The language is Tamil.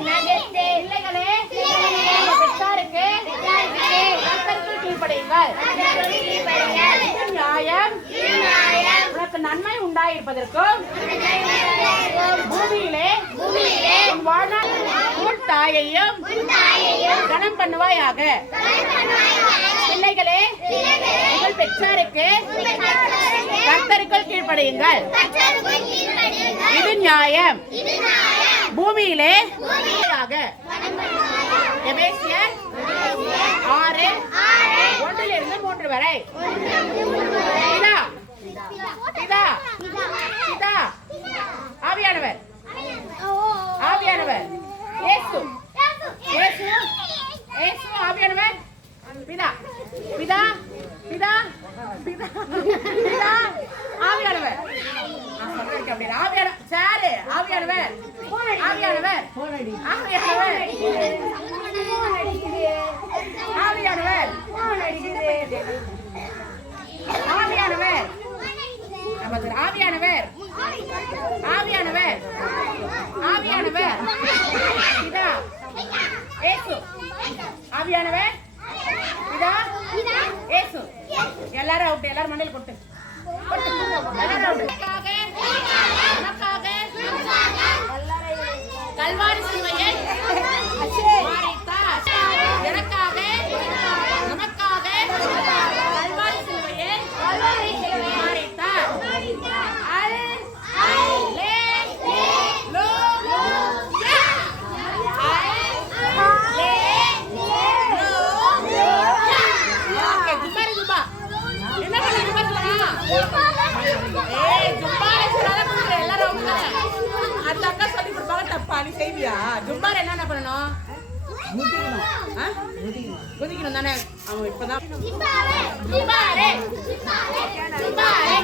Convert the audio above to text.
பிள்ளைகளே பெற்றாருக்கு கர்த்தருக்குள் கீழ்ப்படியுங்கள். நியாயம் உனக்கு நன்மை உண்டாயிருப்பதற்கும் பூமியிலே உன் வாழ்நாள் உன் தாயையும் கனம் பண்ணுவாயாக. பிள்ளைகளே உங்கள் பெற்றாருக்கு கர்த்தருக்குள் கீழ்ப்படியுங்கள். இது நியாயம் பூமியிலே. எபேசியர் 6:1-3 வரை. ஆவியானவர் இயேசு ஆவியானவர் பிதா பிதா பிதா பிதா பிதா ஆவியானவர். நான் சொல்றேன் அப்படியே ஆவியானவர் சாரு ஆவியானவர் ஆவியானவர் ஆவியானவர் ஆவியானவர் ஆவியானவர் நமது ஆவியானவர் ஆவியானவர் ஆவியானவர் பிதா இயேசு ஆவியானவர் பிதா இயேசு. எல்லாரும் அவுட். எல்லாரும் மண்டையில் கொட்டு கொட்டு. எல்லாரும் அவுட். கல்வாரி சிலுவையை மறித்தார் எனக்காக நமக்காக. கல்வாரி சிலுவையை மறித்தார். செய்வியா ஜும்பார் என்ன பண்ணணும்? குதிக்கணும் தானே. அவங்க இப்பதான் ஜும்பாரே ஜும்பாரே ஜும்பாரே